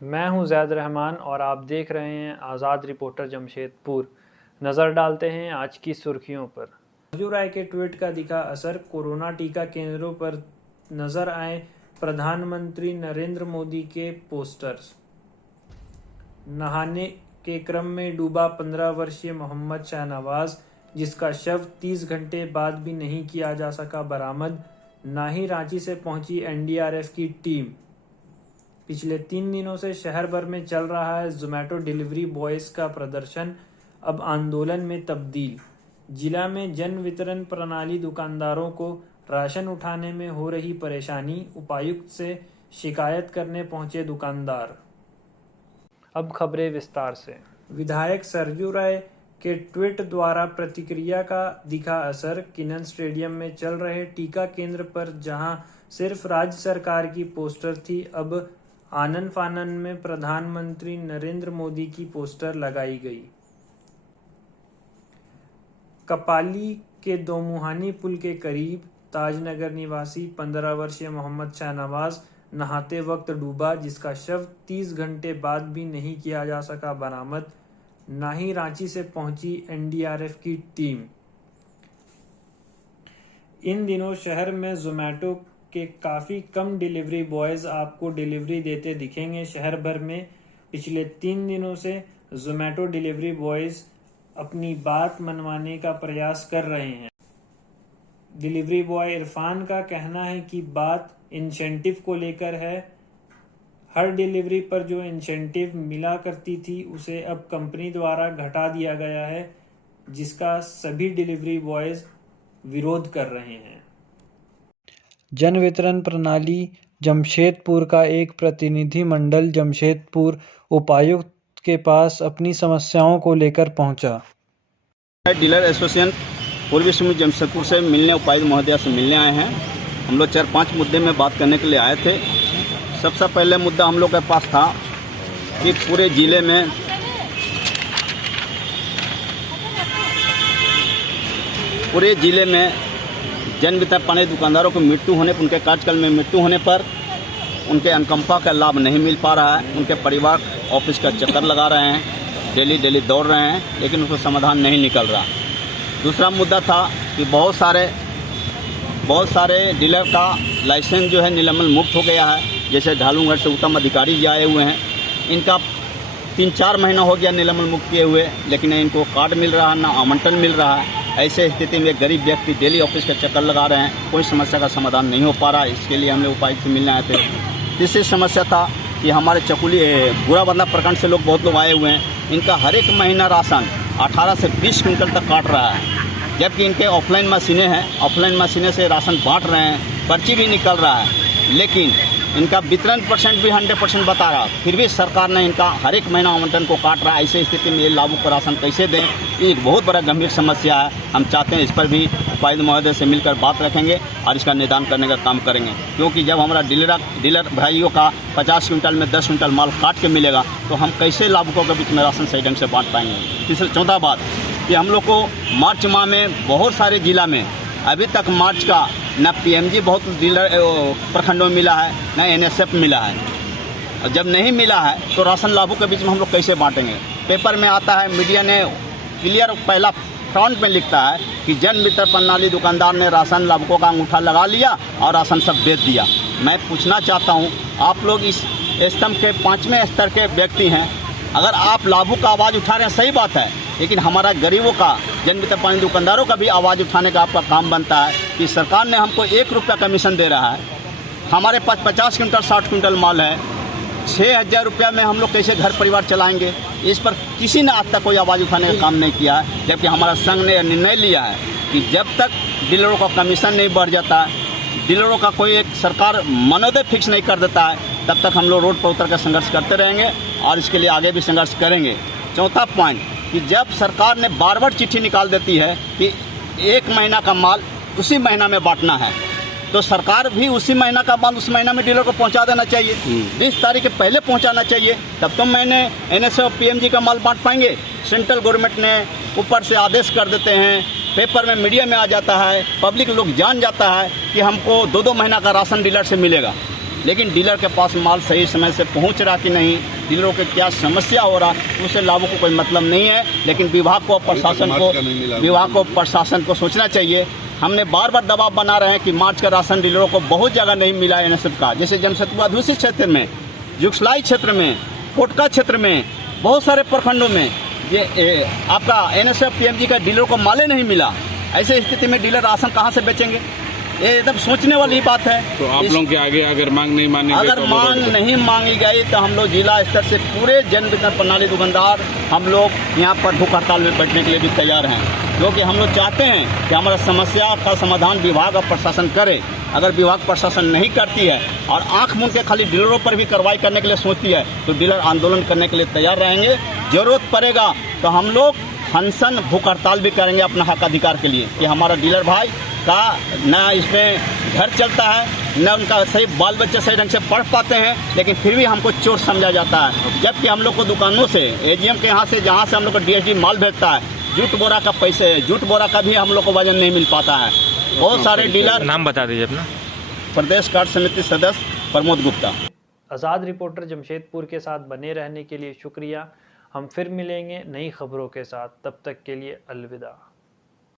मैं हूं ज़ैद रहमान और आप देख रहे हैं आज़ाद रिपोर्टर जमशेदपुर। नज़र डालते हैं आज की सुर्खियों पर। सरजू राय के ट्वीट का दिखा असर, कोरोना टीका केंद्रों पर नजर आए प्रधानमंत्री नरेंद्र मोदी के पोस्टर्स। नहाने के क्रम में डूबा 15 वर्षीय मोहम्मद शाहनवाज, जिसका शव 30 घंटे बाद भी नहीं किया जा सका बरामद। ना ही रांची से पहुंची एनडीआरएफ की टीम। पिछले 3 दिनों से शहर भर में चल रहा है जोमैटो डिलीवरी बॉयज का प्रदर्शन, अब आंदोलन में तब्दील। जिला में जन वितरण प्रणाली दुकानदारों को राशन उठाने में हो रही परेशानी, उपायुक्त से शिकायत करने पहुंचे दुकानदार। अब खबरें विस्तार से। विधायक सरजू राय के ट्वीट द्वारा प्रतिक्रिया का दिखा असर, किनन स्टेडियम में चल रहे टीका केंद्र पर जहां सिर्फ राज्य सरकार की पोस्टर थी, अब आनन फानन में प्रधानमंत्री नरेंद्र मोदी की पोस्टर लगाई गई। कपाली के दोमुहानी पुल के करीब ताजनगर निवासी 15 वर्षीय मोहम्मद शाहनवाज नहाते वक्त डूबा, जिसका शव 30 घंटे बाद भी नहीं किया जा सका बरामद। ना ही रांची से पहुंची एनडीआरएफ की टीम। इन दिनों शहर में जोमैटो के काफी कम डिलीवरी बॉयज आपको डिलीवरी देते दिखेंगे। शहर भर में पिछले 3 दिनों से जोमैटो डिलीवरी बॉयज अपनी बात मनवाने का प्रयास कर रहे हैं। डिलीवरी बॉय इरफान का कहना है कि बात इंसेंटिव को लेकर है। हर डिलीवरी पर जो इंसेंटिव मिला करती थी उसे अब कंपनी द्वारा घटा दिया गया है, जिसका सभी डिलीवरी बॉयज विरोध कर रहे हैं। जन वितरण प्रणाली जमशेदपुर का एक प्रतिनिधि मंडल जमशेदपुर उपायुक्त के पास अपनी समस्याओं को लेकर पहुंचा। डीलर एसोसिएशन पूर्वी सिंहभूम जमशेदपुर से मिलने उपायुक्त महोदया से मिलने आए हैं। हम लोग 4-5 मुद्दे में बात करने के लिए आए थे। सबसे पहले मुद्दा हम लोग के पास था कि पूरे जिले में जन वितरण प्रणाली दुकानदारों को मृत्यु होने पर, उनके कार्यकाल में मृत्यु होने पर उनके अनुकंपा का लाभ नहीं मिल पा रहा है। उनके परिवार ऑफिस का चक्कर लगा रहे हैं, डेली दौड़ रहे हैं, लेकिन उसका समाधान नहीं निकल रहा। दूसरा मुद्दा था कि बहुत सारे डीलर का लाइसेंस जो है निलंबन मुक्त हो गया है। जैसे ढालूगढ़ से उत्तम अधिकारी जी आए हुए हैं, इनका 3-4 महीना हो गया निलंबन मुक्त किए हुए, लेकिन न इनको कार्ड मिल रहा है, न आवंटन मिल रहा है। ऐसे स्थिति में गरीब व्यक्ति डेली ऑफिस का चक्कर लगा रहे हैं, कोई समस्या का समाधान नहीं हो पा रहा है। इसके लिए हम लोग उपायुक्त से मिलने आए थे। तीसरी समस्या था कि हमारे चकुली बुराबंदा प्रखंड से बहुत लोग आए हुए हैं। इनका हर एक महीना राशन 18 से 20 क्विंटल तक काट रहा है, जबकि इनके ऑफलाइन मशीनें हैं। ऑफलाइन मशीनें से राशन बांट रहे हैं, पर्ची भी निकल रहा है, लेकिन इनका वितरण परसेंट भी 100% बता रहा, फिर भी सरकार ने इनका हर एक महीना आवंटन को काट रहा है। ऐसे स्थिति में ये लाभुक को राशन कैसे दें, ये एक बहुत बड़ा गंभीर समस्या है। हम चाहते हैं इस पर भी उपायुक्त महोदय से मिलकर बात रखेंगे और इसका निदान करने का काम करेंगे, क्योंकि जब हमारा डीलर भाइयों का 50 क्विंटल में 10 क्विंटल माल काट के मिलेगा तो हम कैसे लाभुकों के बीच में राशन सही ढंग से बांट पाएंगे। चौथा बात कि हम लोग को मार्च माह में बहुत सारे जिला में अभी तक मार्च का न पीएमजी बहुत डीलर प्रखंडों में मिला है, न एनएसएफ मिला है। और जब नहीं मिला है तो राशन लाभुक के बीच में हम लोग कैसे बांटेंगे। पेपर में आता है, मीडिया ने क्लियर पहला फ्रंट में लिखता है कि जन वितरण प्रणाली दुकानदार ने राशन लाभुकों का अंगूठा लगा लिया और राशन सब बेच दिया। मैं पूछना चाहता हूँ, आप लोग इस स्तंभ के 5वें स्तर के व्यक्ति हैं, अगर आप लाभुक का आवाज़ उठा रहे हैं सही बात है, लेकिन हमारा गरीबों का, जन वितरण प्रणाली दुकानदारों का भी आवाज़ उठाने का आपका काम बनता है कि सरकार ने हमको 1 रुपया कमीशन दे रहा है। हमारे पास 50 क्विंटल 60 क्विंटल माल है, 6,000 रुपया में हम लोग कैसे घर परिवार चलाएंगे। इस पर किसी ने आज तक कोई आवाज़ उठाने का काम नहीं किया है, जबकि हमारा संघ ने निर्णय लिया है कि जब तक डीलरों का कमीशन नहीं बढ़ जाता है, डीलरों का कोई एक सरकार मनोदय फिक्स नहीं कर देता है, तब तक हम लोग रोड पर उतर कर संघर्ष करते रहेंगे और इसके लिए आगे भी संघर्ष करेंगे। चौथा पॉइंट कि जब सरकार ने बार चिट्ठी निकाल देती है कि 1 महीना का माल उसी महीना में बांटना है, तो सरकार भी उसी महीना का माल उस महीना में डीलर को पहुंचा देना चाहिए। 20 तारीख के पहले पहुंचाना चाहिए, तब तो मैंने एनएसए और पीएमजी का माल बांट पाएंगे। सेंट्रल गवर्नमेंट ने ऊपर से आदेश कर देते हैं, पेपर में मीडिया में आ जाता है, पब्लिक लोग जान जाता है कि हमको 2-2 महीना का राशन डीलर से मिलेगा। लेकिन डीलर के पास माल सही समय से पहुंच रहा कि नहीं, डीलरों के क्या समस्या हो रहा, उससे लाभों को कोई मतलब नहीं है। लेकिन विभाग को प्रशासन को सोचना चाहिए। हमने बार बार दबाव बना रहे हैं कि मार्च का राशन डीलरों को बहुत जगह नहीं मिला एनएसएफ का, जैसे जमशेदपुर अधूसी क्षेत्र में, जुगसलाई क्षेत्र में, कोटका क्षेत्र में, बहुत सारे प्रखंडों में ये आपका एनएसएफ पीएमजी का डीलर को माले नहीं मिला। ऐसे स्थिति में डीलर राशन कहाँ से बेचेंगे? ये एकदम सोचने वाली बात है। तो आप लोगों के आगे अगर मांग नहीं मानेंगे, अगर मांग नहीं मांगी गई तो हम लोग जिला स्तर से पूरे जन वितरण प्रणाली दुकानदार हम लोग यहाँ पर भूख हड़ताल में बैठने के लिए भी तैयार हैं, क्योंकि हम लोग चाहते हैं कि हमारा समस्या का समाधान विभाग और प्रशासन करे। अगर विभाग प्रशासन नहीं करती है और आंख मूंद के खाली डीलरों पर भी कार्रवाई करने के लिए सोचती है तो डीलर आंदोलन करने के लिए तैयार रहेंगे। जरूरत पड़ेगा तो हम लोग अनशन भूख हड़ताल भी करेंगे अपना हक अधिकार के लिए, कि हमारा डीलर भाई का न इसमें घर चलता है, न उनका सही बाल बच्चे सही ढंग से पढ़ पाते हैं, लेकिन फिर भी हमको चोर समझा जाता है। जबकि हम लोग को दुकानों से एजीएम के यहाँ से जहाँ से हम लोग को डीएसडी माल भेजता है, जूट बोरा का पैसे, जूट बोरा का भी हम लोग को वजन नहीं मिल पाता है। बहुत सारे डीलर। नाम बता दीजिए अपना। प्रदेश कार्य समिति सदस्य प्रमोद गुप्ता। आज़ाद रिपोर्टर जमशेदपुर के साथ बने रहने के लिए शुक्रिया। हम फिर मिलेंगे नई खबरों के साथ, तब तक के लिए अलविदा।